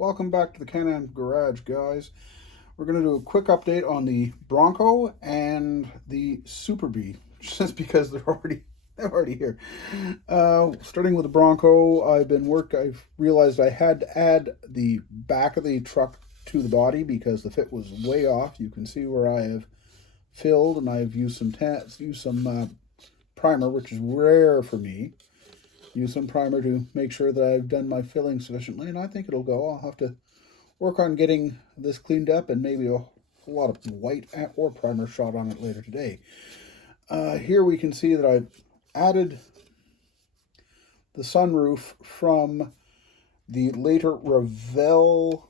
Welcome back to the Can-Am Garage, guys. We're going to do a quick update on the Bronco and the Super Bee, just because they're already here. Starting with the Bronco, I've realized I had to add the back of the truck to the body because the fit was way off. You can see where I have filled, and I've used some primer, which is rare for me. Use some primer to make sure that I've done my filling sufficiently, and I think it'll go. I'll have to work on getting this cleaned up and maybe a whole lot of white or primer shot on it later today. Here we can see that I've added the sunroof from the later Revell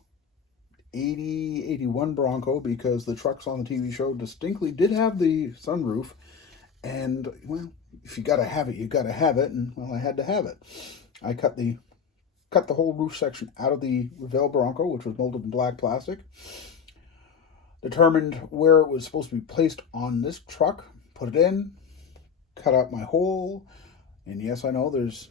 8081 Bronco because the trucks on the TV show distinctly did have the sunroof. And, well, if you gotta have it, you gotta have it. And, well, I had to have it. I cut the whole roof section out of the Revell Bronco, which was molded in black plastic. Determined where it was supposed to be placed on this truck. Put it in. Cut out my hole. And yes, I know there's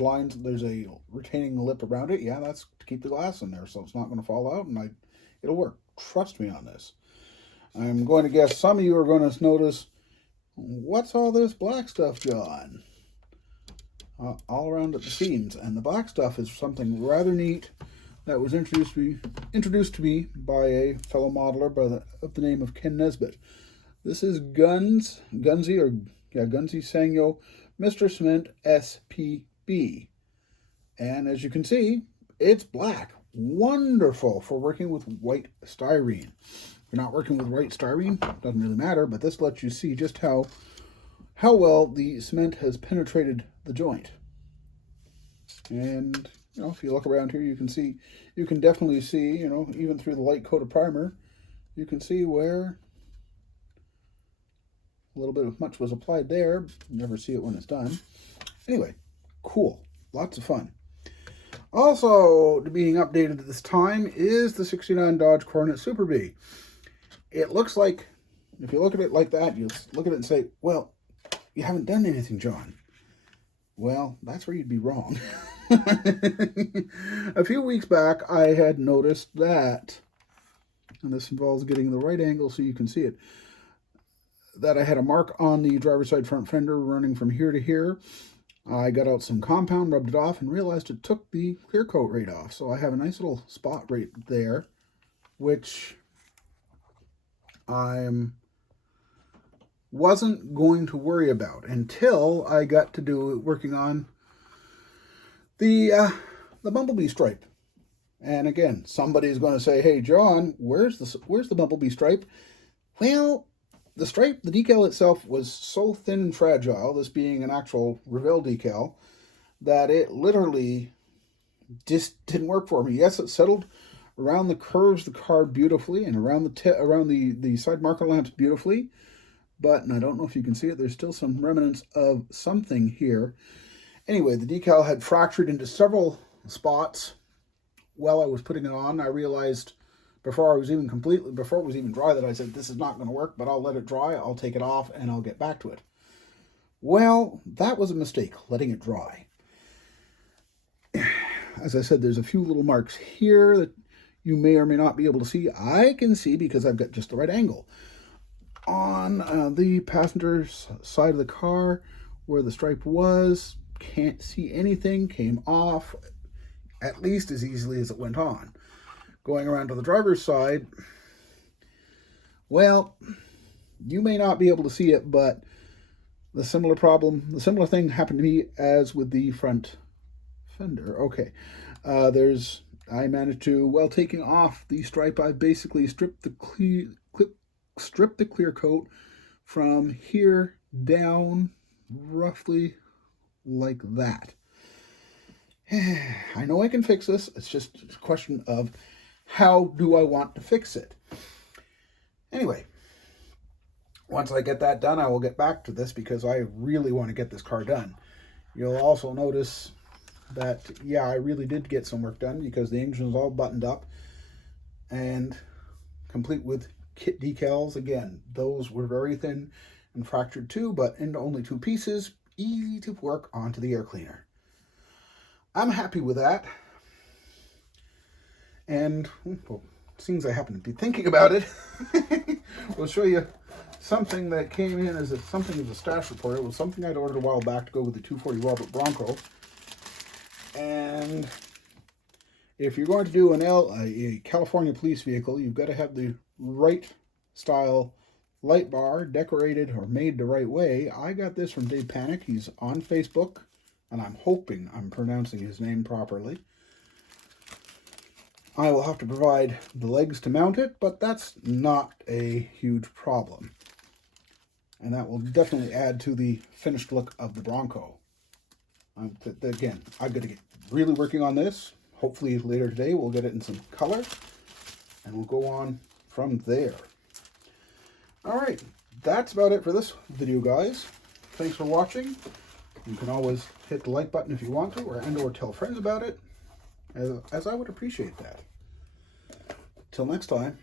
lines. There's a retaining lip around it. Yeah, that's to keep the glass in there, so it's not going to fall out, and it'll work. Trust me on this. I'm going to guess some of you are going to notice, what's all this black stuff, John? All around at the seams. And the black stuff is something rather neat that was introduced to me by a fellow modeler of the name of Ken Nesbitt. This is Gunsy Sanyo Mr. Cement SPB. And as you can see, it's black. Wonderful for working with white styrene. If you're not working with white styrene, doesn't really matter, but this lets you see just how well the cement has penetrated the joint. And, if you look around here, you can definitely see, even through the light coat of primer, you can see where a little bit of much was applied there. You never see it when it's done. Anyway, cool. Lots of fun. Also, being updated at this time is the 69 Dodge Coronet Super Bee. It looks like, if you look at it like that, you look at it and say, well, you haven't done anything, John. Well, that's where you'd be wrong. A few weeks back, I had noticed that, and this involves getting the right angle so you can see it, that I had a mark on the driver's side front fender running from here to here. I got out some compound, rubbed it off, and realized it took the clear coat right off. So I have a nice little spot right there, which I wasn't going to worry about until I got to working on the bumblebee stripe. And again, somebody's going to say, "Hey, John, where's the bumblebee stripe?" Well, the decal itself was so thin and fragile, this being an actual Revell decal, that it literally just didn't work for me. Yes, it settled around the curves of the car beautifully and around the side marker lamps beautifully, but, and I don't know if you can see it, there's still some remnants of something here. Anyway, the decal had fractured into several spots while I was putting it on. I realized before it was even dry that I said, this is not going to work, but I'll let it dry, I'll take it off, and I'll get back to it. Well, that was a mistake, letting it dry. As I said, there's a few little marks here that you may or may not be able to see. I can see because I've got just the right angle. On the passenger side of the car, where the stripe was, can't see anything, came off at least as easily as it went on. Going around to the driver's side, well, you may not be able to see it, but the similar thing happened to me as with the front fender. Okay, I managed to, while taking off the stripe, I basically stripped the clear coat from here down, roughly like that. I know I can fix this. It's just a question of how do I want to fix it. Anyway, once I get that done, I will get back to this because I really want to get this car done. You'll also notice that, yeah, I really did get some work done because the engine was all buttoned up and complete with kit decals. Again, those were very thin and fractured too, but into only two pieces, easy to work onto the air cleaner. I'm happy with that. And, well, seems I happen to be thinking about it, we'll show you something that came in as something of a stash report. It was something I'd ordered a while back to go with the 240 Robert Bronco. And if you're going to do a California police vehicle, you've got to have the right style light bar, decorated or made the right way. I got this from Dave Panic. He's on Facebook, and I'm hoping I'm pronouncing his name properly. I will have to provide the legs to mount it, but that's not a huge problem. And that will definitely add to the finished look of the Bronco. Again, I've got to get really working on this. Hopefully later today we'll get it in some color, and we'll go on from there. All right, that's about it for this video, guys. Thanks for watching. You can always hit the like button if you want to, or tell friends about it, as I would appreciate that. Till next time.